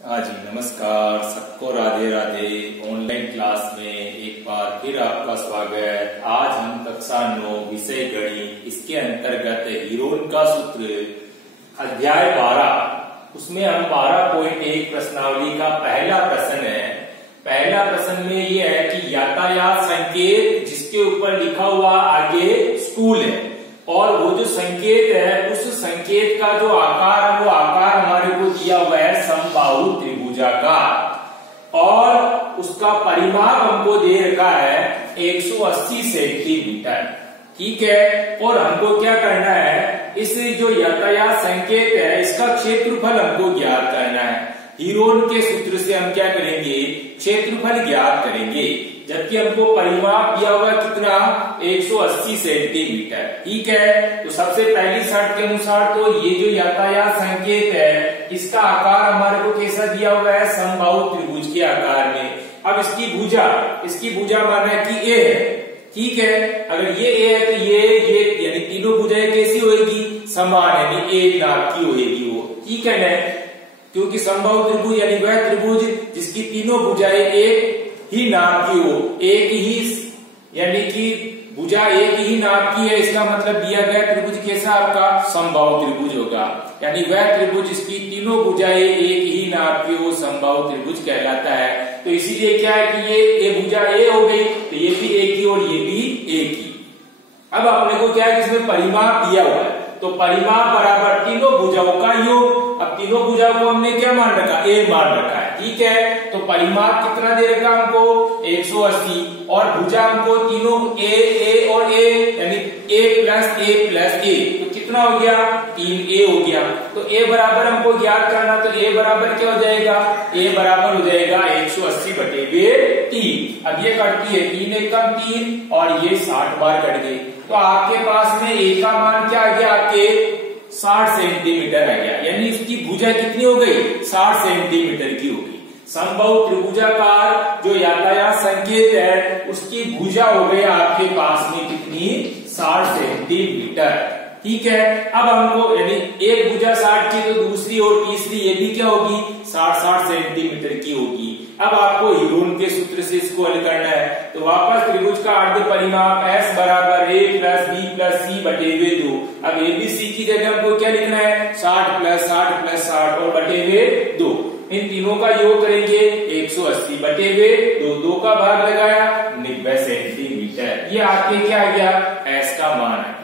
हाँ जी, नमस्कार सबको, राधे राधे। ऑनलाइन क्लास में एक बार फिर आपका स्वागत। आज हम कक्षा 9 विषय गणित, इसके अंतर्गत हीरोन का सूत्र अध्याय 12, उसमें हम 12.1 प्रश्नावली का पहला प्रश्न है। पहला प्रश्न में ये है कि यातायात संकेत जिसके ऊपर लिखा हुआ आगे स्कूल है और वो जो संकेत है उस संकेत का जो आकार है वो आकार हमारे को दिया हुआ है समबाहु त्रिभुजाकार और उसका परिमाप हमको दे रखा है 180 सेंटीमीटर। ठीक है, और हमको क्या करना है, इस जो यातायात संकेत है इसका क्षेत्रफल हमको ज्ञात करना है। हीरोन के सूत्र से हम क्या करेंगे, क्षेत्रफल ज्ञात करेंगे, जबकि हमको परिमाप दिया हुआ कितना 180 सेंटीमीटर। ठीक है, तो सबसे पहली शर्त के अनुसार तो ये जो यातायात संकेत है इसका आकार हमारे को कैसा दिया हुआ है, समबाहु त्रिभुज के आकार में। अब इसकी भुजा माना है कि ए है। ठीक है, अगर ये ए है तो ये यानी तीनों भुजाएं कैसी होगी, समान, यानी एक नाप की होगी वो। ठीक है ना, क्योंकि समबाहु त्रिभुज यानी वह त्रिभुज जिसकी तीनों भुजाएं एक ही नाप की हो, एक ही यानी कि भुजा एक ही नाप की है, इसका मतलब दिया गया त्रिभुज कैसा आपका समबाहु त्रिभुज होगा। यानी वह त्रिभुज जिसकी तीनों भुजाएं एक ही नाप की हो समबाहु त्रिभुज कहलाता है। तो इसीलिए क्या है कि ये भुजा ए हो गई तो ये भी एक ही और ये भी एक ही। अब अपने को क्या है कि इसमें परिमाप दिया हुआ है, तो परिमाप बराबर तीनों भुजाओं का योग। अब तीनों भुजाओं को हमने क्या मान रखा, ए मान रखा है। ठीक है, तो परिमाप कितना दे रखा हमको 180 और भुजा हमको तीनों ए और ए यानी ए प्लस ए तो कितना हो गया, 3a हो गया। तो a बराबर हमको ज्ञात करना, तो a बराबर क्या हो जाएगा, a बराबर हो जाएगा 180/3। अब ये कटती है 3 एकम 3 और ये 60 बार कट गई, तो आपके पास में a का मान क्या आ गया, आपके 60 सेंटीमीटर आ गया। यानी इसकी भुजा कितनी हो गई, 60 सेंटीमीटर की होगी। समबाहु त्रिभुजाकार जो यातायात संकेत है उसकी भुजा हो गई आपके पास में कितनी, 60 सेंटीमीटर। ठीक है, अब हमको यानी एक भुजा 60 की तो दूसरी और तीसरी ये भी क्या होगी, 60 सेंटीमीटर की होगी। अब आपको हीरोन के सूत्र से इसको हल करना है, तो वापस त्रिभुज का अर्ध परिमाप S बराबर a plus b plus c बटे 2। अब a b c की जगह हमको क्या लिखना है, 60 प्लस 60 प्लस 60 और बटे 2। इन तीनों का योग करेंगे 180/2, 2 का भाग लगाया 90 सेंटीमीटर। ये आपके क्या आ गया, S का मान आ गया।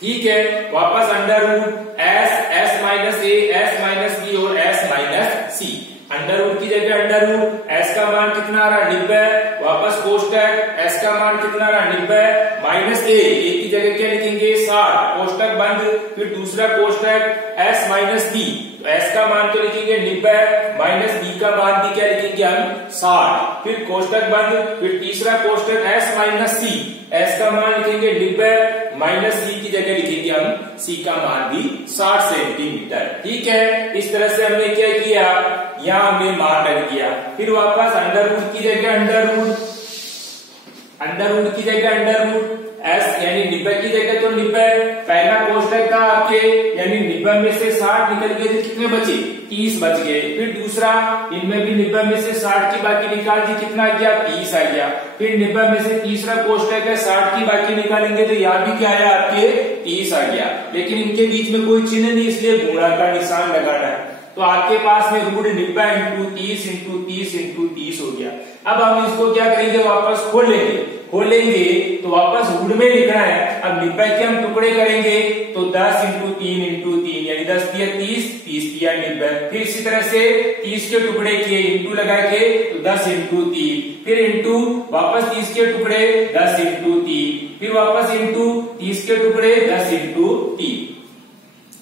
ठीक है, वापस under root s minus a, s minus b और s minus c। Under root की जगह अंडर रूट, s का मान कितना आ रहा 90, वापस कोष्टक s का मान कितना आ रहा 90 माइनस a की जगह क्या लिखेंगे 60, कोष्टक बंद, फिर दूसरा कोष्टक s माइनस b, तो s का मान तो लिखेंगे 90 माइनस b का मान भी क्या लिखेंगे हम 60, फिर कोष्टक बंद, फिर तीसरा कोष्टक s माइनस c, s का मान लिखेंगे 90 माइनस c की जगह लिखेंगे हम c का मान भी 60 सेंटीमीटर। ठीक है, इस तरह से हमने क्या किया, यहाँ हमने मान रख दिया। फिर वापस अंडर रूट की जगह अंडर रूट की जगह अंडर रूट, s यानी 90 की जगह तो 90, पहला कोष्टक था आपके यानी 90 में से 60 निकल गए थे, कितने बचे 30 बच गए। फिर दूसरा, इनमें भी 90 में से 60 की बाकी निकाल दी, कितना आ गया 30 आ गया। फिर 90 में से तीसरा कोष्टक है 60 की बाकी निकालेंगे तो यहाँ भी क्या आया आपके 30 आ गया, लेकिन इनके बीच में कोई चिन्ह नहीं इसलिए गुणा का निशान लगाना है। तो आपके पास में रूट 90 इंटू 30 इंटू 30 इंटू 30 हो गया। अब हम इसको क्या करेंगे, वापस खोलेंगे तो वापस रूट में लिखना है। अब 90 के हम टुकड़े करेंगे तो 10 इंटू 3 इंटू 3 यानी 10 दिया 30, 30 दिया 90। फिर इसी तरह से 30 के टुकड़े किए, इंटू लगा के तो 10 इंटू 3, फिर इंटू वापस 30 के टुकड़े 10 इंटू 3, फिर वापस इंटू 30 के टुकड़े 10 इंटू 3।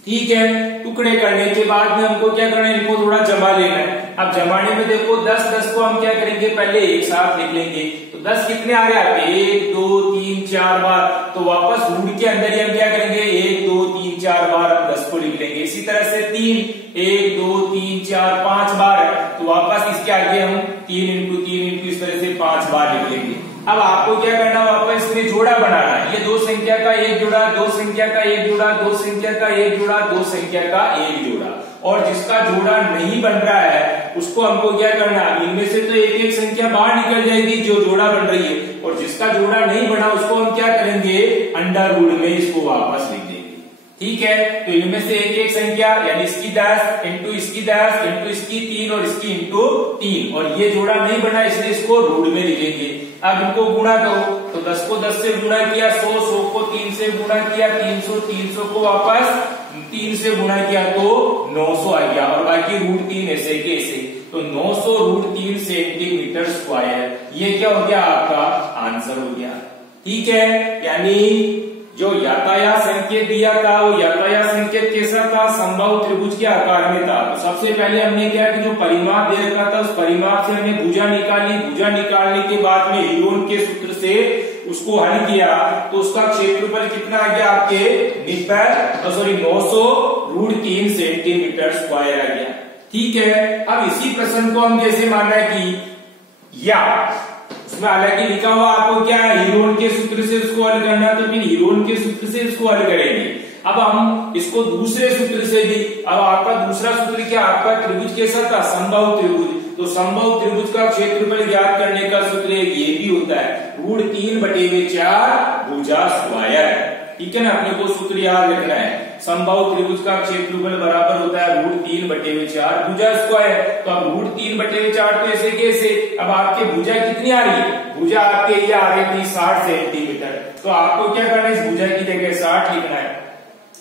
ठीक है, टुकड़े करने के बाद में हमको क्या करना है, इनको थोड़ा जमा लेना है। अब जमाने में देखो 10 को हम क्या करेंगे, पहले एक साथ लिख लेंगे। तो 10 कितने आ रहे हैं, 1 2 3 4 बार, तो वापस रूट के अंदर ही हम क्या करेंगे 1 2 3 4 बार हम 10 को लिख लेंगे। इसी तरह से 3 1 2 3 4 5 बार, तो वापस इसके आगे हम 3 इंटू 3 इंटू इस तरह से 5 बार लिख लेंगे। अब आपको क्या करना, वापस इसमें जोड़ा बनाना है। ये दो संख्या का एक जोड़ा, दो संख्या का एक जोड़ा, दो संख्या का एक जोड़ा, दो संख्या का एक जोड़ा, और जिसका जोड़ा नहीं बन रहा है उसको हमको क्या करना है, इनमें से तो एक एक संख्या बाहर निकल जाएगी जो जोड़ा बन रही है, और जिसका जोड़ा नहीं बना उसको हम क्या करेंगे, अंडर रूट में इसको वापस लिख देंगे। ठीक है, तो इनमें से एक एक संख्या यानी इसकी 10 इंटू इसकी 10 इंटू इसकी 3 और इसकी इंटू 3, और ये जोड़ा नहीं बना इसलिए इसको रूट में लिखेंगे। अब इनको गुणा करो, तो 10 को 10 से गुणा किया 100, 100 को 3 से गुणा किया 300, 300 को वापस 3 से गुणा किया तो 900 आ गया, और बाकी रूट 3 ऐसे के ऐसे, तो 900 रूट 3 सेंटीमीटर स्क्वायर, ये क्या हो गया आपका आंसर हो गया। ठीक है, यानी जो यातायात संकेत दिया था वो यातायात संकेत कैसा था, समबाहु त्रिभुज के आकार में था। तो सबसे पहले हमने क्या कि जो परिमाप दे रखा था उस परिमाप से हमने भुजा निकाली, भुजा निकालने के बाद में हीरोन के सूत्र से उसको हल किया तो उसका क्षेत्रफल कितना आ गया आपके 900 रूट 3 सेंटीमीटर स्क्वायर आ गया। ठीक है, अब इसी प्रश्न को हम जैसे माना कि या उसमें हालांकि लिखा हुआ आपको क्या है, हीरोन के सूत्र से उसको हल करना, तो फिर हीरोन के सूत्र से इसको हल करेंगे। अब हम इसको दूसरे सूत्र से भी, अब आपका दूसरा सूत्र क्या, आपका त्रिभुज कैसा था, समबाहु त्रिभुज, तो समबाहु त्रिभुज का क्षेत्रफल ज्ञात करने का सूत्र ये भी होता है रूट 3/4 भुजा स्क्वायर। ठीक है ना, अपने को सूत्र याद रखना है, समबाहु त्रिभुज का क्षेत्रफल बराबर होता है रूट 3/4 भुजा स्क्वायर। तो अब रूट 3/4 तो ऐसे कैसे, अब आपके भुजा कितनी आ रही है, भुजा आपके ये आ रही थी 60 सेंटीमीटर, तो आपको क्या करना है, इस भुजा की जगह 60 लिखना है,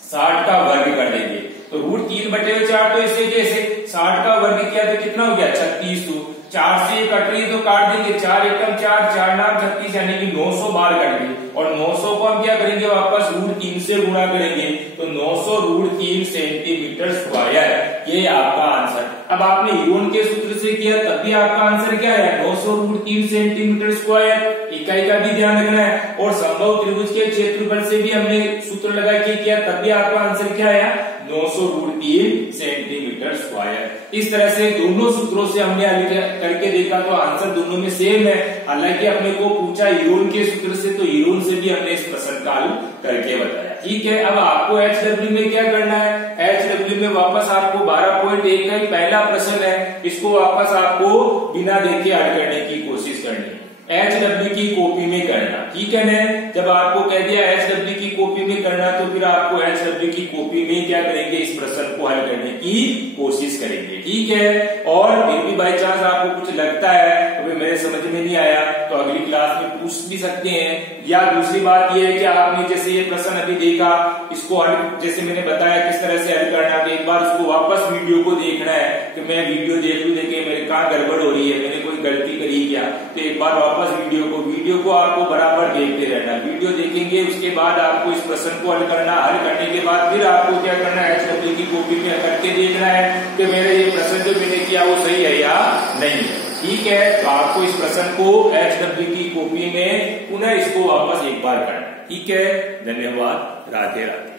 60 का वर्ग कर देंगे, तो रूट 3/4 तो ऐसे कैसे 60 का वर्ग किया तो कितना हो गया 36, तो 4 से कट रही तो काट देंगे, 4 एकम 4, 4 नाम 36 यानी कि 900 बार कट गए, और 900 को हम क्या करेंगे वापस रूट 3 से गुणा करेंगे, तो 900 रूट 3 सेंटीमीटर स्क्वायर, ये आपका आंसर। अब आपने हीरोन के सूत्र से किया तब भी आपका आंसर क्या है 900 रूट 3 सेंटीमीटर स्क्वायर, इकाई का भी ध्यान रखना है, और समबाहु त्रिभुज के क्षेत्रफल से भी हमने सूत्र लगा के किया तब भी आपका आंसर क्या आया 900 रूट 3 सेंटीमीटर स्क्वायर। इस तरह से दोनों सूत्रों से हमने हल करके देखा तो आंसर दोनों में सेम है, हालांकि अपने को पूछा हीरोन के सूत्र से, तो हीरोन से भी हमने इस प्रश्न का हल करके बताया। ठीक है, अब आपको HW में क्या करना है, HW में वापस आपको 12.1 का ही पहला प्रश्न है, इसको वापस आपको बिना देखे हल करने की कोशिश करनी है, HW की कॉपी में करना। ठीक है ना, जब आपको कह दिया HW की कॉपी में करना तो फिर आपको HW की कॉपी में क्या करेंगे, इस प्रश्न को हल करने की कोशिश करेंगे। ठीक है, और फिर भी बाई चांस आपको कुछ लगता है तो मेरे समझ में नहीं आया तो अगली क्लास में पूछ भी सकते हैं, या दूसरी बात यह है कि आपने जैसे ये प्रश्न अभी देखा इसको हल जैसे मैंने बताया किस तरह से हल करना, तो एक बार उसको वापस वीडियो को देखना है कि मैं वीडियो देखे मेरे कहाँ गड़बड़ हो रही है, मैंने कोई गलती करी क्या, तो एक बार वापस वीडियो को आपको बराबर देखते रहना, वीडियो देखेंगे उसके बाद आपको इस प्रश्न को हल करना, हल करने के बाद फिर आपको क्या करना है HW की कॉपी में करके देखना है कि मेरे ये प्रश्न जो मैंने किया वो सही है या नहीं है। ठीक है, तो आपको इस प्रश्न को HW की कॉपी में पुनः इसको वापस एक बार करना है। ठीक है, धन्यवाद, राधे राधे।